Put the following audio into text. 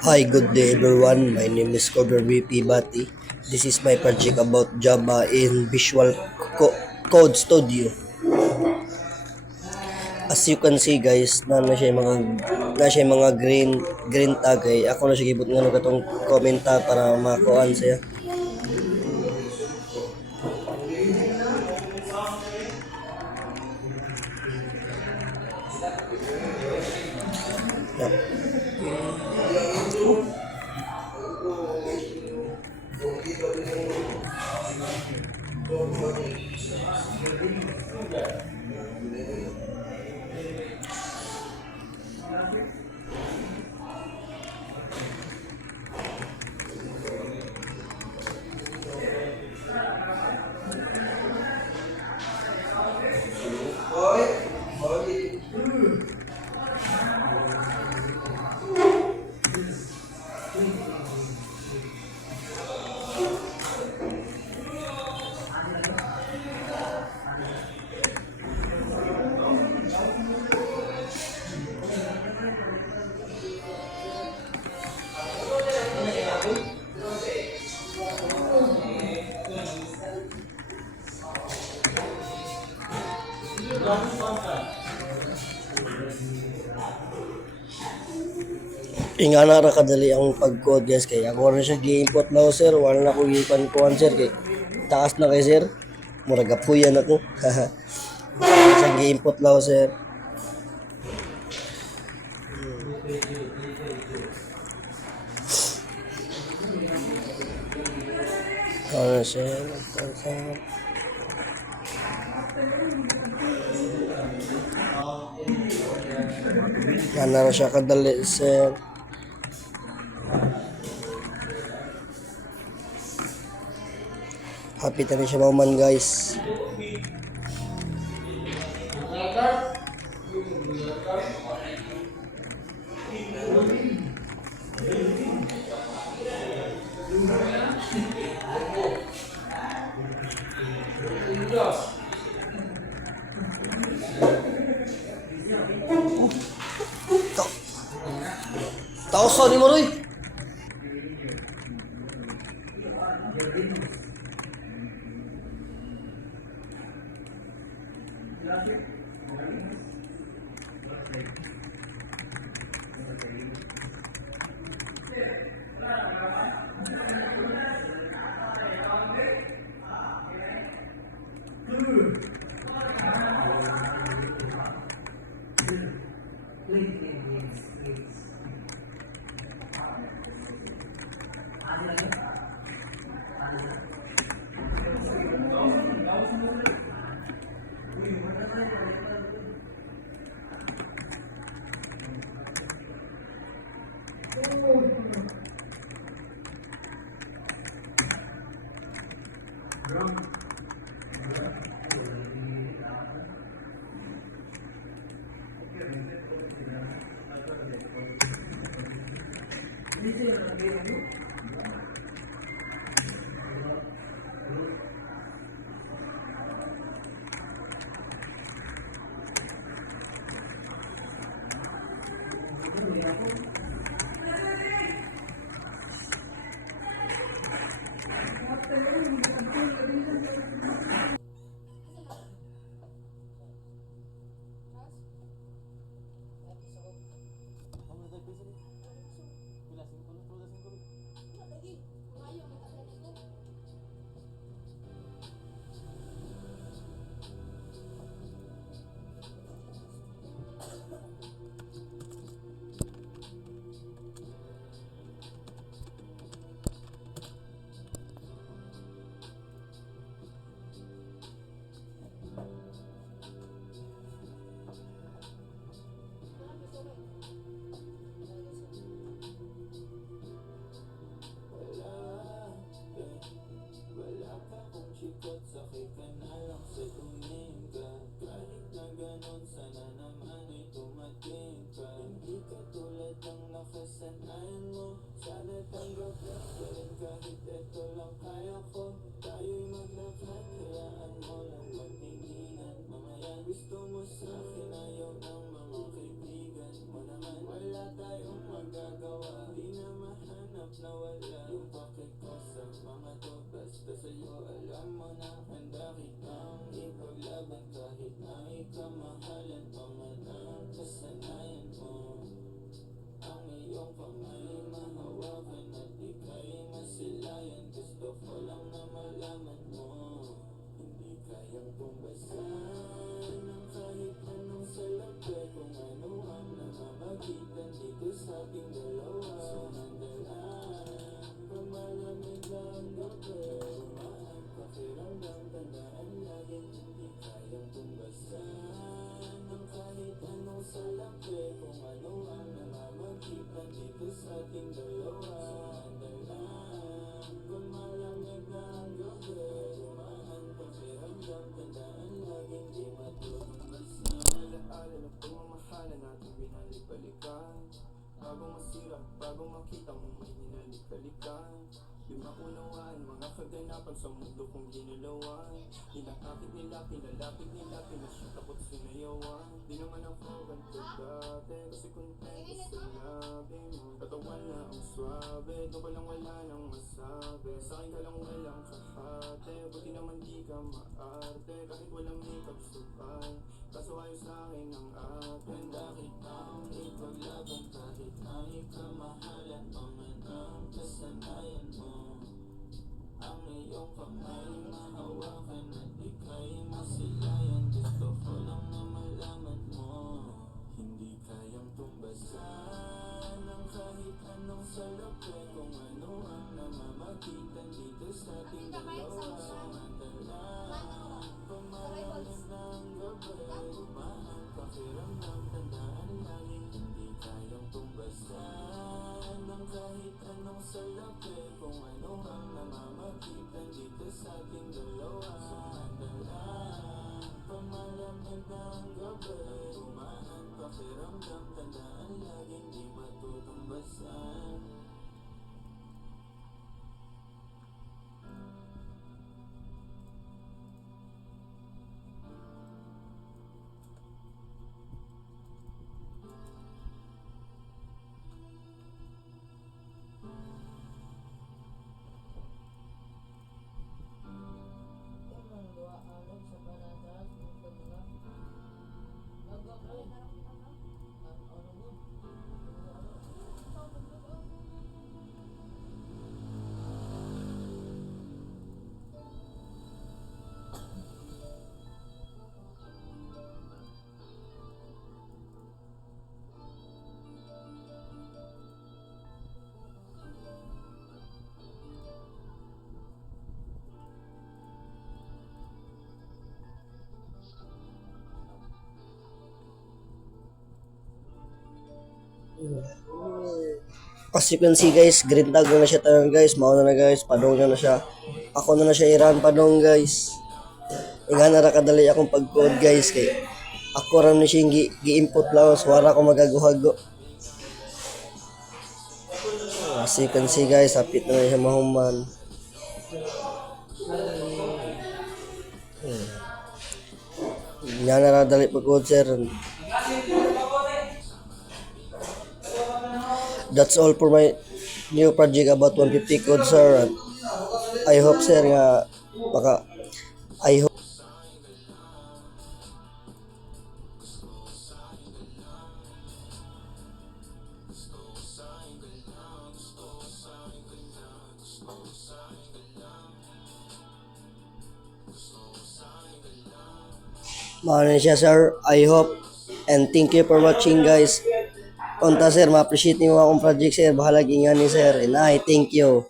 Hi, good day everyone. My name is Coder VP Bati. This is my project about Java in Visual Code Studio. As you can see guys, na siya mga green tag ay ako na siya gibot nga katong komenta para makuan siya. Ingana ra kadali ang pag-code guys kay ako na siya gi-input now sir, wala na ko gi-kuan sir kay taas na kay sir. Murag gapuyan ako. Sa gi-input now sir. Ano sir? Ingana ra siya kadali sir. Happy tani siya mauman guys. Tauso ni mo Roy. Ayaw ng mga kaibigan mo naman, wala tayong magagawa. Di naman As you can see guys, green tag na siya tayo guys. Mauna na guys, padong na siya. Ako na siya iran padong guys. Nga na ra kadali akong pag-code guys kay ako ram ni siyang gi-input lang so wala ko magaguhago. As you can see guys, hapit na siya mahuman. Nga na ra dali pag-code sir. That's all for my new project about 150 code sir. I hope sir nga baka I hope maano siya sir. I hope and thank you for watching guys. Unta sir, ma-appreciate niyo akong project sir. Bahala gingan ni sir. And I thank you.